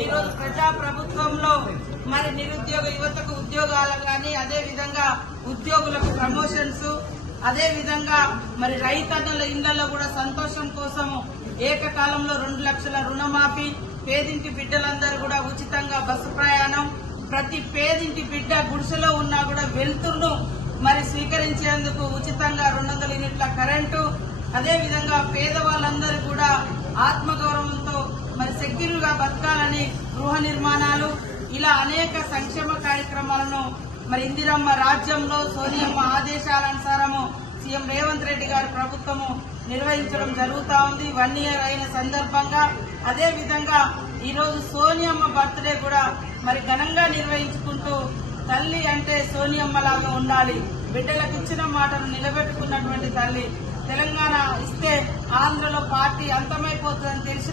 ఈ రోజు ప్రజా ప్రభుత్వంలో మరి నిరుద్యోగ యువతకు ఉద్యోగాలు కానీ, అదే విధంగా ఉద్యోగులకు ప్రమోషన్స్, అదే విధంగా మరి రైతన్నుల ఇళ్లలో కూడా సంతోషం కోసం ఏకకాలంలో 2 లక్షల రుణమాఫీ, పేదింటి బిడ్డలందరూ కూడా ఉచితంగా బస్సు ప్రయాణం, ప్రతి పేదింటి బిడ్డ గుడిసెలో ఉన్నా కూడా వెలుతురును మరి స్వీకరించేందుకు ఉచితంగా 200 యూనిట్ల కరెంటు, అదే విధంగా పేదవాళ్ళందరూ కూడా ఆత్మగౌరవంతో మరి సెక్యూర్గా బతకాలని గృహ నిర్మాణాలు, ఇలా అనేక సంక్షేమ కార్యక్రమాలను మరి ఇందిరమ్మ రాజ్యంలో సోనియమ్మ ఆదేశాలనుసారము సీఎం రేవంత్ రెడ్డి గారి ప్రభుత్వము నిర్వహించడం జరుగుతా ఉంది. 1 year అయిన సందర్భంగా అదే విధంగా ఈరోజు సోనియమ్మ బర్త్డే కూడా మరి ఘనంగా నిర్వహించుకుంటూ, తల్లి అంటే సోనియమ్మ లాగా ఉండాలి, బిడ్డలకు ఇచ్చిన మాటను నిలబెట్టుకున్నటువంటి తల్లి, తెలంగాణ ఇస్తే ఆంధ్రలో పార్టీ అంతమైపోతుందని తెలిసిన